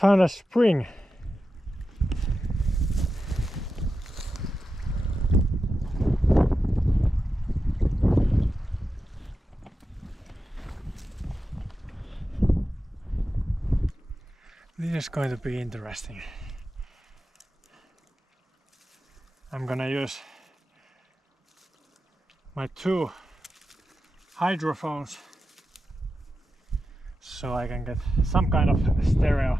Found a spring. This is going to be interesting. I'm gonna use my two hydrophones so I can get some kind of stereo,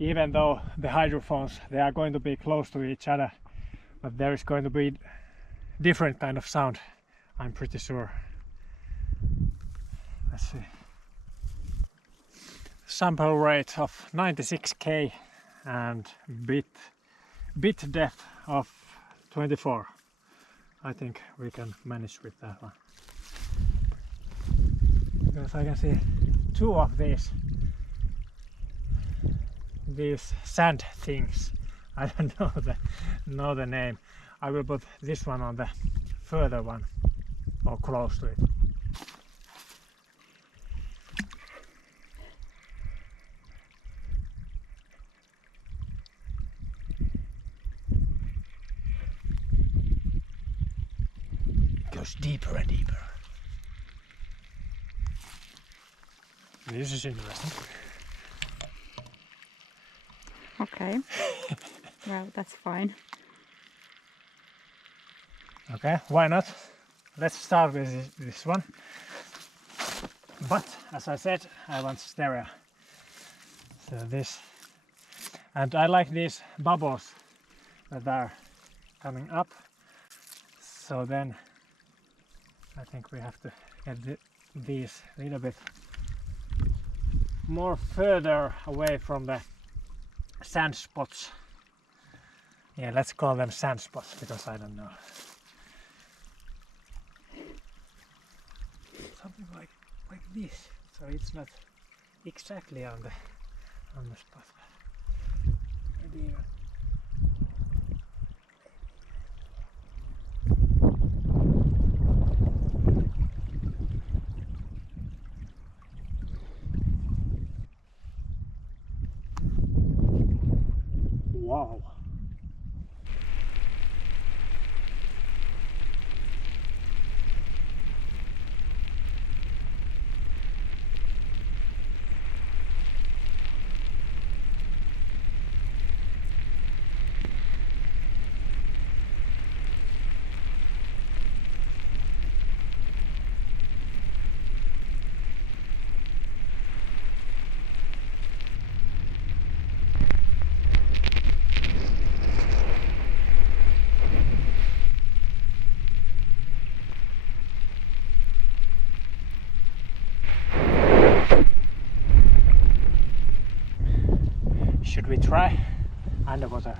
even though the hydrophones, they are going to be close to each other, but there is going to be different kind of sound, I'm pretty sure. Let's see. Sample rate of 96k and bit depth of 24. I think we can manage with that one. Because I can see two of these sand things. I don't know the name. I will put this one on the further one or close to it. Goes deeper and deeper. This is interesting. Okay. Well, that's fine. Okay, why not? Let's start with this one. But as I said, I want stereo. So this, and I like these bubbles that are coming up. So then I think we have to get these a little bit more further away from the sand spots. Yeah, let's call them sand spots because I don't know. Something like this. So it's not exactly on the spot. Maybe even. Wow. Should we try underwater?